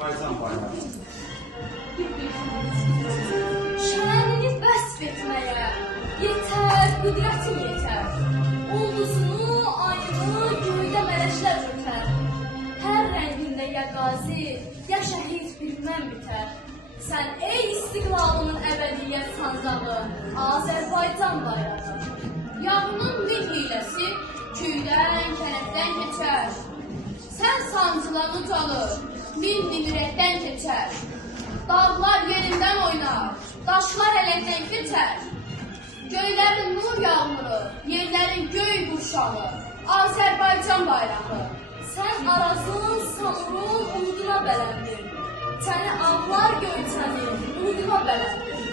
Azərbaycan bayrağı. Şənini vəsf etməyə yetər, qüdrətin yetər. Ulduzunu, ayını göydə mələklər ötər. Hər rəngində ya qazi, ya şəhid bilməm bitər. Sən ey istiqlalının əbədiyyət sancağı, Azərbaycan bayrağı. Yağının bir hiləsi köydən, kənətdən keçər. Sən sancılan ucalır, min ürəkdən keçər. Dağlar yerindən oynar, daşlar ələkdən keçər. Göylərin nur yağmuru, yerlərin göy qurşağı, Azərbaycan bayrağı. Sən arazın, samurun umuduna bələndin. Səni ağlar göyçənin umuduna bələndin.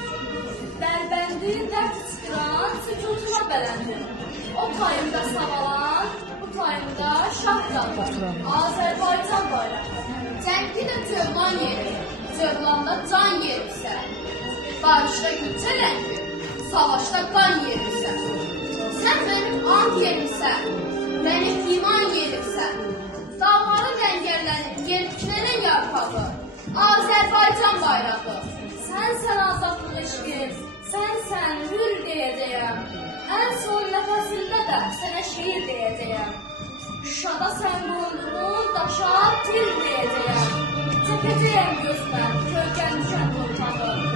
Dərbəndin, dərd çıxıran sükutuna bələndin. O tayında savalan, bu tayında şah qalır. Azərbaycan bayrağı. Cəngi də cövlan yeri, cövlanda can yerirsə. Barışda gülçə rəngi, savaşda qan yerirsən. Sən mənim an yerirsən, mənim iman yerirsən. Dağların rəngərlənib, yerkilənən yarpağı, Azərbaycan bayrağı. Sən azadlıq eşqim, sən hür deyəcəyəm. Ən son nəfəsində də sənə şeir deyəcəyəm. Şuşada sən bulunduğun daşa tir deyəcəyəm. Çəkəcəyəm gözmə, kölgən düşən torpağı.